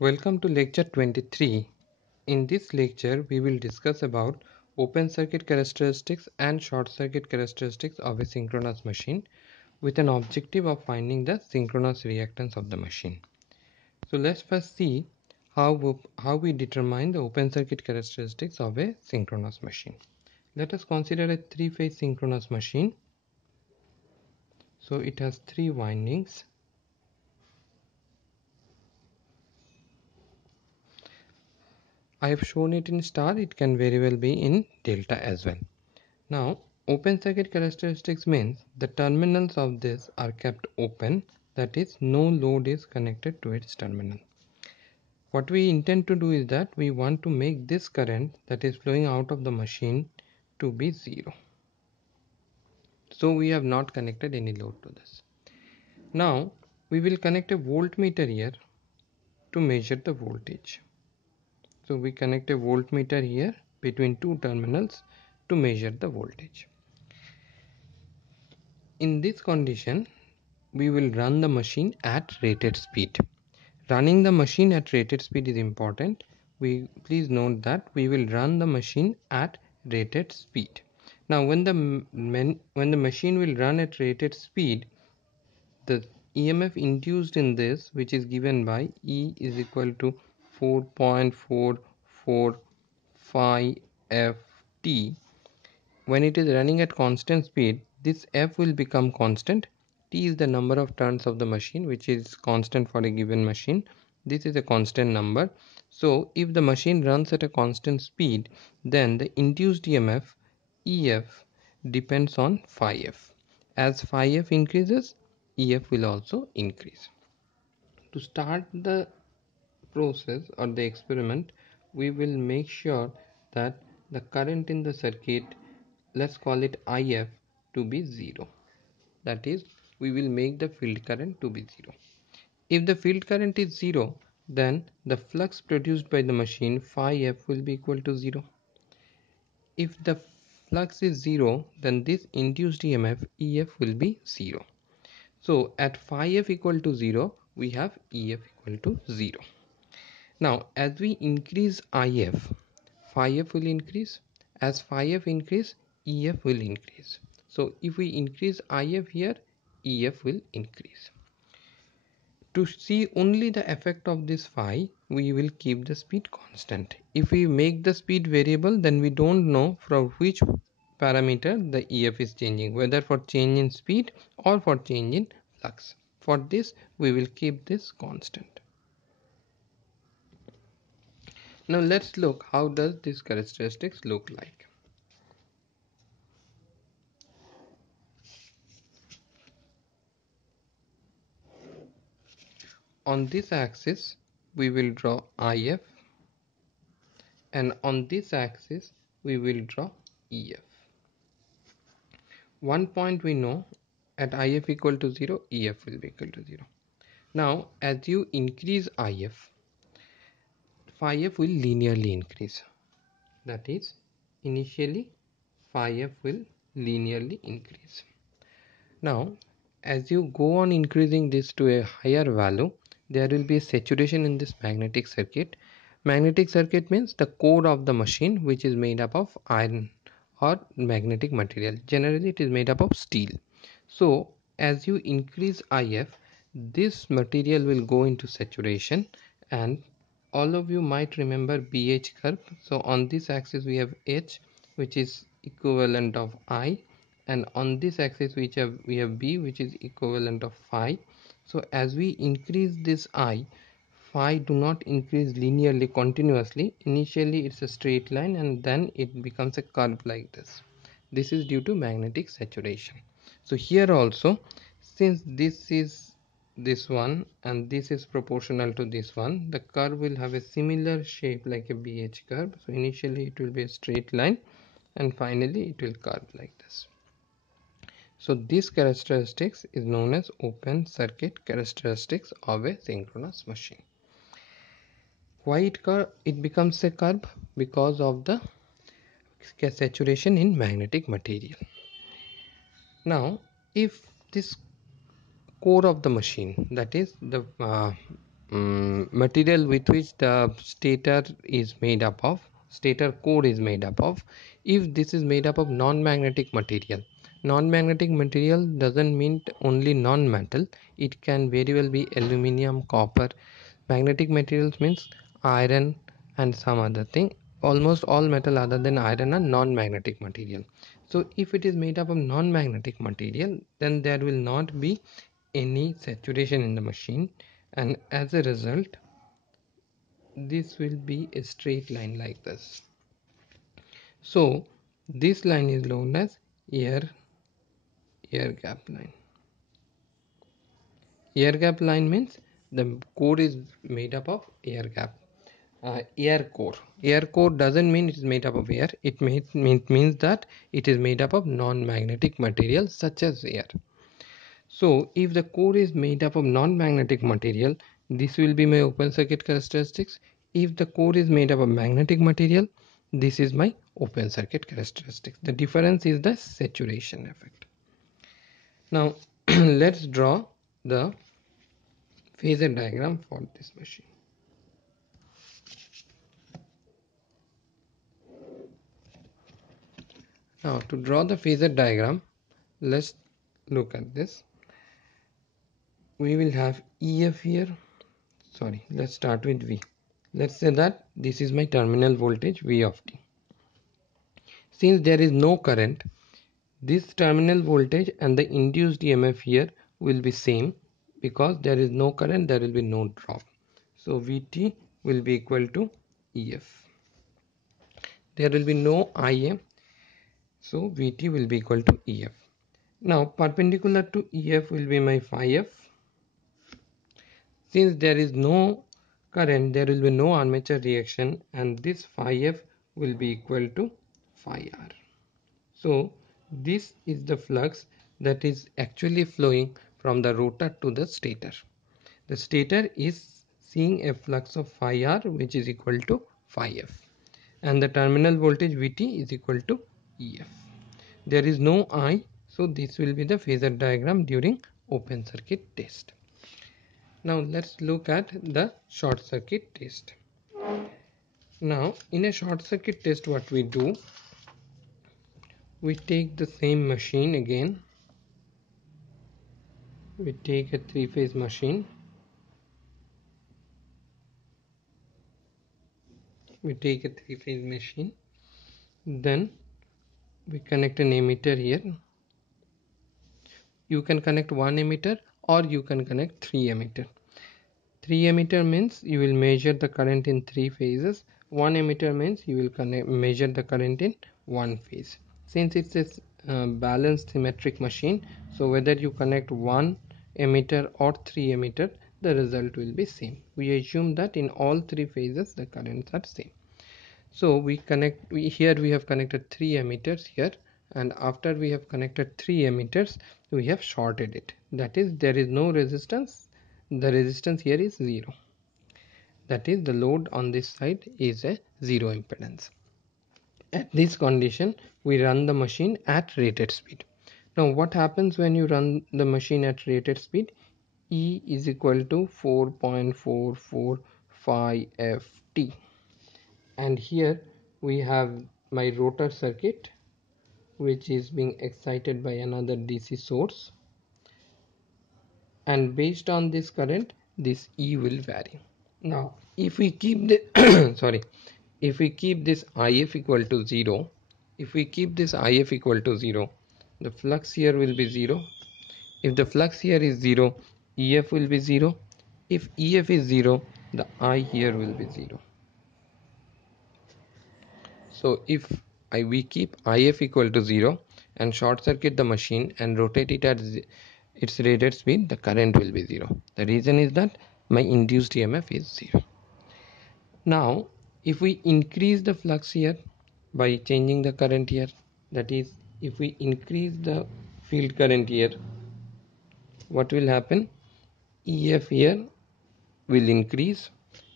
Welcome to lecture 23. In this lecture, we will discuss about open circuit characteristics and short circuit characteristics of a synchronous machine with an objective of finding the synchronous reactance of the machine. So let's first see how we determine the open circuit characteristics of a synchronous machine. Let us consider a three-phase synchronous machine. So it has three windings. I have shown it in star, it can very well be in delta as well. Now, open circuit characteristics means the terminals of this are kept open, that is, no load is connected to its terminal. What we intend to do is that we want to make this current that is flowing out of the machine to be zero. So we have not connected any load to this. Now, we will connect a voltmeter here to measure the voltage. So we connect a voltmeter here between two terminals to measure the voltage. In this condition, we will run the machine at rated speed. Running the machine at rated speed is important. Please note that we will run the machine at rated speed. Now when the machine will run at rated speed, the EMF induced in this, which is given by E is equal to 4.445 ft. When it is running at constant speed, this F will become constant. T is the number of turns of the machine, which is constant for a given machine. This is a constant number. So if the machine runs at a constant speed, then the induced EMF EF depends on phi f. As phi f increases, EF will also increase. To start the process or the experiment, we will make sure that the current in the circuit, let's call it IF, to be 0. That is, we will make the field current to be 0. If the field current is 0, then the flux produced by the machine phi f will be equal to 0. If the flux is 0, then this induced EMF EF will be 0. So at phi f equal to 0, we have EF equal to 0. Now as we increase IF, phi f will increase. As phi f increase, EF will increase. So if we increase IF here, EF will increase. To see only the effect of this phi, we will keep the speed constant. If we make the speed variable, then we don't know from which parameter the EF is changing, whether for change in speed or for change in flux. For this, we will keep this constant. Now let's look how does these characteristics look like. On this axis we will draw IF, and on this axis we will draw EF. One point we know, at IF equal to 0, EF will be equal to 0. Now as you increase IF, phi f will linearly increase. That is, initially phi f will linearly increase. Now as you go on increasing this to a higher value, there will be a saturation in this magnetic circuit. Magnetic circuit means the core of the machine, which is made up of iron or magnetic material. Generally it is made up of steel. So as you increase IF, this material will go into saturation, and all of you might remember BH curve. So on this axis we have H, which is equivalent of I, and on this axis we have B, which is equivalent of phi. So as we increase this I, phi do not increase linearly continuously. Initially it's a straight line, and then it becomes a curve like this. This is due to magnetic saturation. So here also, since this is this one and this is proportional to this one, the curve will have a similar shape like a BH curve. So initially it will be a straight line, and finally it will curve like this. So this characteristics is known as open circuit characteristics of a synchronous machine. Why it becomes a curve? Because of the saturation in magnetic material. Now if this core of the machine, that is the material with which the stator is made up of, stator core is made up of. If this is made up of non-magnetic material, non-magnetic material doesn't mean only non-metal, it can very well be aluminum, copper. Magnetic materials means iron and some other thing. Almost all metal other than iron are non-magnetic material. So if it is made up of non-magnetic material, then there will not be any saturation in the machine, and as a result this will be a straight line like this. So this line is known as air gap line. Air gap line means the core is made up of air gap. Air core. Air core doesn't mean it is made up of air. It means that it is made up of non-magnetic material such as air. So if the core is made up of non-magnetic material, this will be my open circuit characteristics. If the core is made up of magnetic material, this is my open circuit characteristics. The difference is the saturation effect. Now let's draw the phasor diagram for this machine. Now to draw the phasor diagram, let's look at this. We will have EF here. Sorry, let's start with V. Let's say that this is my terminal voltage V of t. Since there is no current, this terminal voltage and the induced EMF here will be same, because there is no current, there will be no drop. So Vt will be equal to EF. There will be no Ia, so Vt will be equal to EF. Now perpendicular to EF will be my phi f. Since there is no current, there will be no armature reaction, and this phi f will be equal to phi r. So this is the flux that is actually flowing from the rotor to the stator. The stator is seeing a flux of phi r, which is equal to phi f, and the terminal voltage Vt is equal to EF. There is no I, so this will be the phasor diagram during open circuit test. Now let's look at the short circuit test. Now in a short circuit test, what we do, we take the same machine again. We take a three-phase machine. Then we connect an emitter here. You can connect one emitter or you can connect three emitter. Three emitter means you will measure the current in three phases. One emitter means you will measure the current in one phase. Since it's a balanced symmetric machine, so whether you connect one emitter or three emitter, the result will be same. We assume that in all three phases the currents are same. So here we have connected three emitters here, and after we have connected three emitters, we have shorted it. That is, there is no resistance. The resistance here is 0. That is, the load on this side is a 0 impedance. At this condition, we run the machine at rated speed. Now what happens when you run the machine at rated speed? E is equal to 4.445 ft, and here we have my rotor circuit, which is being excited by another DC source, and based on this current, this E will vary. Now if we keep the if we keep this IF equal to 0, the flux here will be 0. If the flux here is 0, EF will be 0. If EF is 0, the I here will be 0. So if we keep IF equal to 0 and short circuit the machine and rotate it at its rated speed, the current will be 0. The reason is that my induced EMF is 0. Now if we increase the flux here by changing the current here, that is, if we increase the field current here, what will happen? EF here will increase,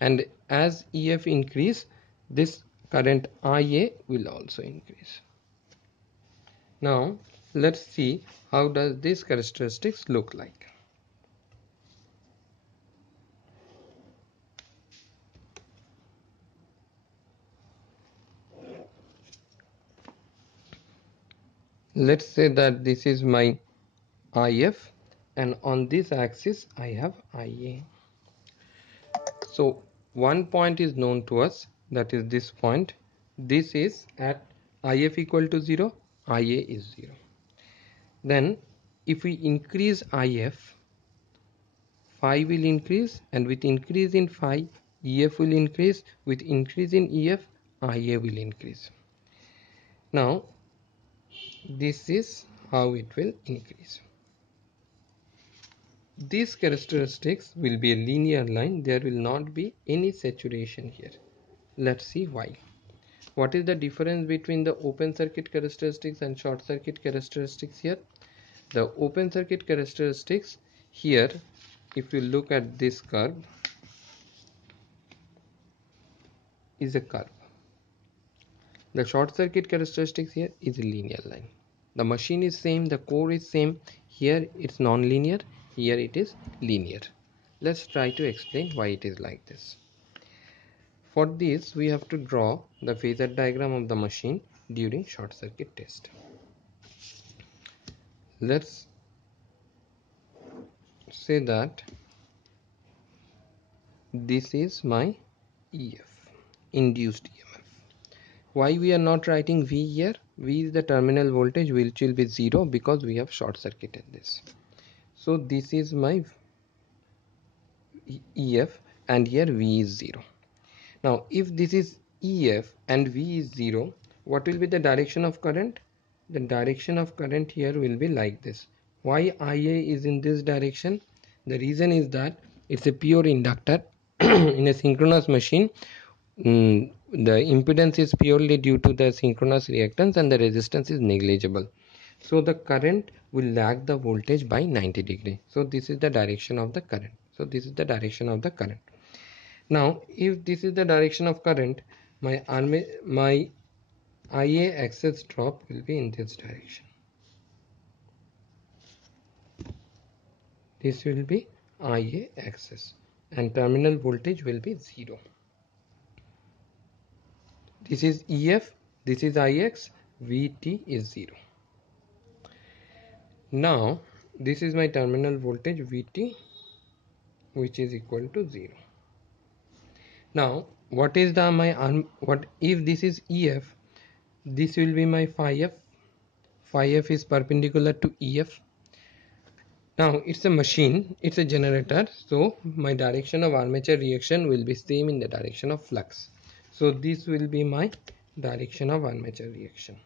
and as EF increase, this current IA will also increase. Now let's see how does this characteristics look like. let's say that this is my IF, and on this axis I have IA. So one point is known to us, that is this point. This is at IF equal to 0, IA is 0. Then if we increase IF, phi will increase, and with increase in phi, EF will increase. With increase in EF, IA will increase. Now this is how it will increase. These characteristics will be a linear line. There will not be any saturation here. Let's see why. What is the difference between the open circuit characteristics and short circuit characteristics here? The open circuit characteristics here, if you look at this curve, is a curve. The short circuit characteristics here is a linear line. The machine is same, the core is same. Here it's non-linear, here it is linear. Let's try to explain why it is like this. For this, we have to draw the phasor diagram of the machine during short circuit test. Let's say that this is my EF, induced EMF. Why we are not writing V here? V is the terminal voltage which will be 0 because we have short circuited this. So this is my EF, and here V is 0. Now if this is EF and V is 0, what will be the direction of current? The direction of current here will be like this. Why IA is in this direction? The reason is that it's a pure inductor. In a synchronous machine, the impedance is purely due to the synchronous reactance and the resistance is negligible. So the current will lag the voltage by 90 degree. So this is the direction of the current. So this is the direction of the current. Now if this is the direction of current, my IA axis drop will be in this direction. This will be IA axis and terminal voltage will be 0. This is EF, this is IX, VT is 0. Now this is my terminal voltage VT, which is equal to 0. Now what is the what if this is EF? This will be my phi F. Phi F is perpendicular to EF. Now it's a machine, it's a generator, so my direction of armature reaction will be same in the direction of flux. So this will be my direction of armature reaction.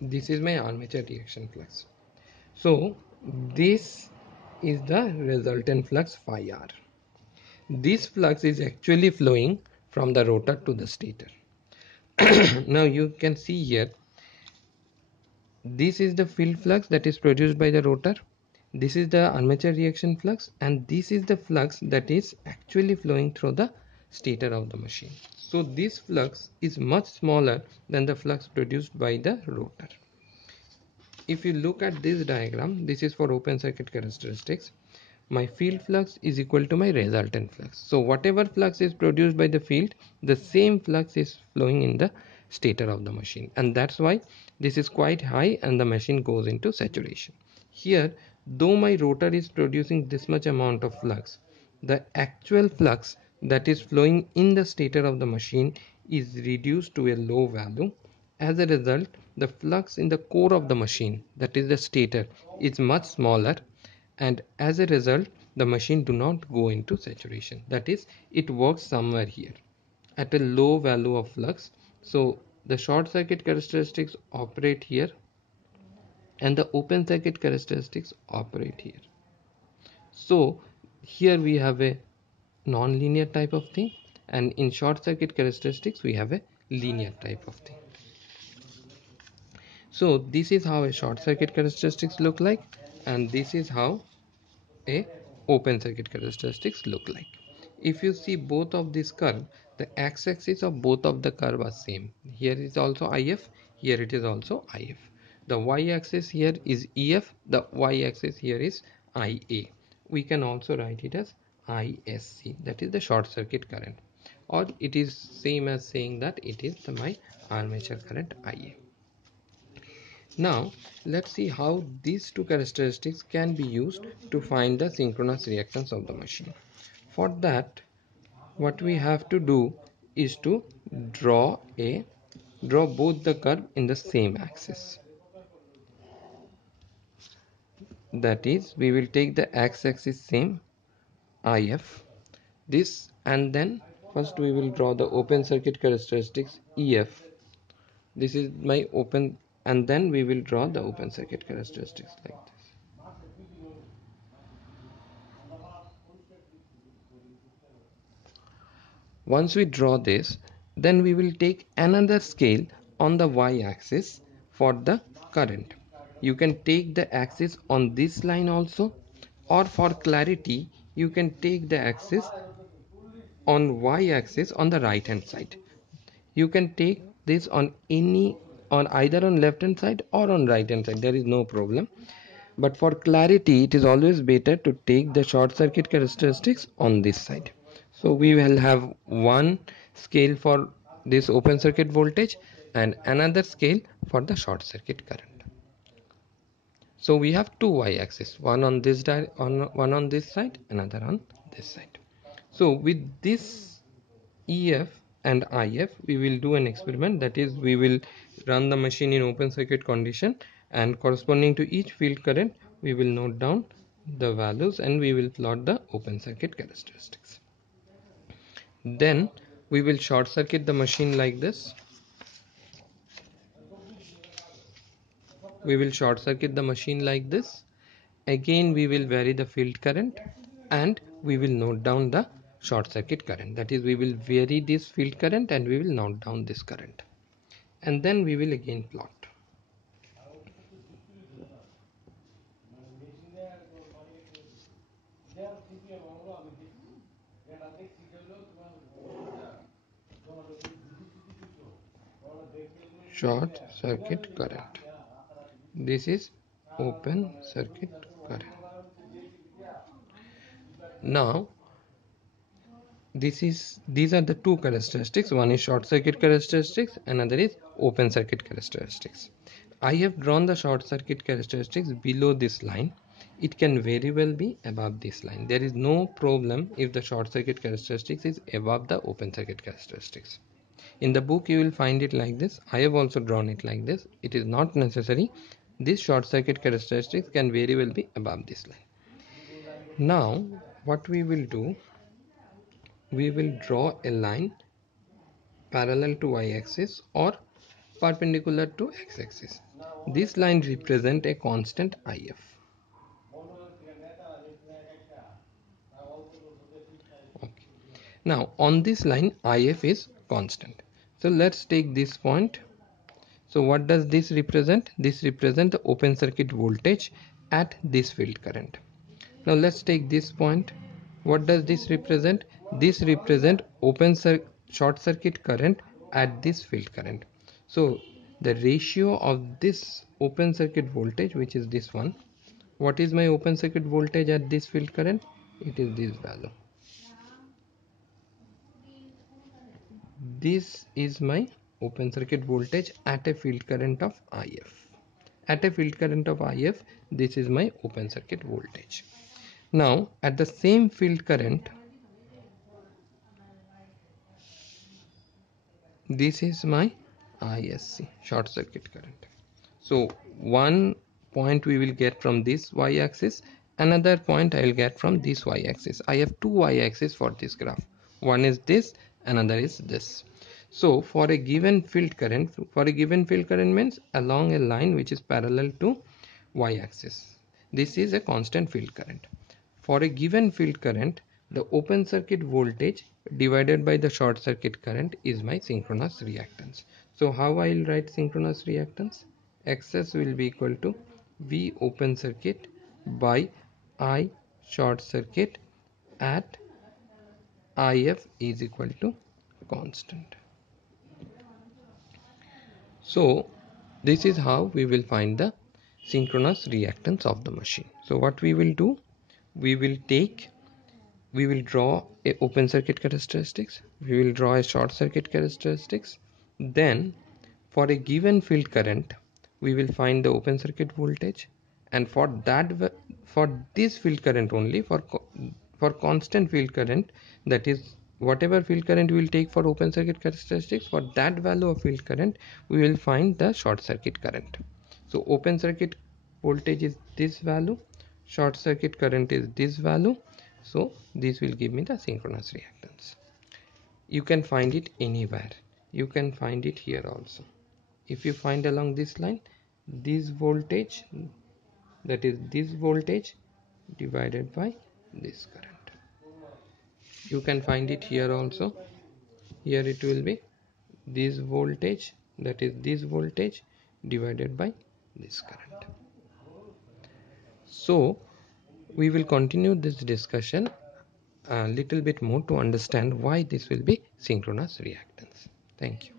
This is my armature reaction flux. So this is the resultant flux phi R. This flux is actually flowing from the rotor to the stator. Now you can see here, this is the field flux that is produced by the rotor, this is the armature reaction flux, and this is the flux that is actually flowing through the stator of the machine. So this flux is much smaller than the flux produced by the rotor. If you look at this diagram, this is for open circuit characteristics. My field flux is equal to my resultant flux. So whatever flux is produced by the field, the same flux is flowing in the stator of the machine, and that's why this is quite high and the machine goes into saturation. Here, though my rotor is producing this much amount of flux, the actual flux that is flowing in the stator of the machine is reduced to a low value. As a result, the flux in the core of the machine, that is the stator, is much smaller, and as a result the machine do not go into saturation. That is, it works somewhere here at a low value of flux. So the short circuit characteristics operate here and the open circuit characteristics operate here. So here we have a non-linear type of thing, and in short circuit characteristics we have a linear type of thing. So this is how a short circuit characteristics look like, and this is how a open circuit characteristics look like. If you see both of this curve, the x-axis of both of the curve are same. Here is also IF, here it is also IF. The y-axis here is EF, the y-axis here is IA. We can also write it as ISC, that is the short circuit current. or it is same as saying that it is my armature current IA. Now let's see how these two characteristics can be used to find the synchronous reactance of the machine. For that, what we have to do is to draw both the curve in the same axis. That is, we will take the x-axis same IF this, and then first we will draw the open circuit characteristics EF. This is my open, and then we will draw the open circuit characteristics like this. Once we draw this, then we will take another scale on the y-axis for the current. You can take the axis on this line also, or for clarity you can take the axis on y-axis on the right hand side. You can take this on either on left hand side or on right hand side, there is no problem. But for clarity, it is always better to take the short circuit characteristics on this side. So we will have one scale for this open circuit voltage and another scale for the short circuit current. So we have two y-axis, one on this side, another on this side. So with this EF and IF, we will do an experiment, that is, we will run the machine in open circuit condition, and corresponding to each field current we will note down the values and we will plot the open circuit characteristics. Then we will short circuit the machine like this. We will short circuit the machine like this. Again we will vary the field current and we will note down the short circuit current. That is, we will vary this field current and we will note down this current. And then we will again plot. Short circuit current. This is open circuit current. Now these are the two characteristics. One is short circuit characteristics, another is open circuit characteristics. I have drawn the short circuit characteristics below this line. It can very well be above this line. There is no problem if the short circuit characteristics is above the open circuit characteristics. In the book you will find it like this. I have also drawn it like this. It is not necessary. This short circuit characteristics can very well be above this line. Now what we will do, we will draw a line parallel to y-axis or perpendicular to x-axis. This line represents a constant IF. Okay. Now on this line IF is constant. So let's take this point. So what does this represent? This represents the open circuit voltage at this field current. Now let's take this point. What does this represent? This represents short circuit current at this field current. So the ratio of this open circuit voltage, which is this one, what is my open circuit voltage at this field current? It is this value. This is my open circuit voltage at a field current of IF. At a field current of IF, this is my open circuit voltage. Now at the same field current, this is my ISC, short circuit current. So one point we will get from this y-axis, another point I will get from this y-axis. I have two y-axis for this graph. One is this, another is this. So for a given field current, means along a line which is parallel to y-axis. This is a constant field current. For a given field current, the open circuit voltage divided by the short circuit current is my synchronous reactance. So how I will write synchronous reactance? Xs will be equal to V open circuit by I short circuit at IF is equal to constant. So this is how we will find the synchronous reactance of the machine. So what we will do, we will take we will draw a open circuit characteristics, we will draw a short circuit characteristics. Then for a given field current we will find the open circuit voltage, and for that for this field current only, for constant field current, that is whatever field current we will take for open circuit characteristics, for that value of field current we will find the short circuit current. So open circuit voltage is this value, short circuit current is this value, so this will give me the synchronous reactance. You can find it anywhere, you can find it here also. If you find along this line, this voltage, that is this voltage divided by this current, you can find it here also. Here it will be this voltage, that is this voltage divided by this current. So we will continue this discussion a little bit more to understand why this will be synchronous reactance. Thank you.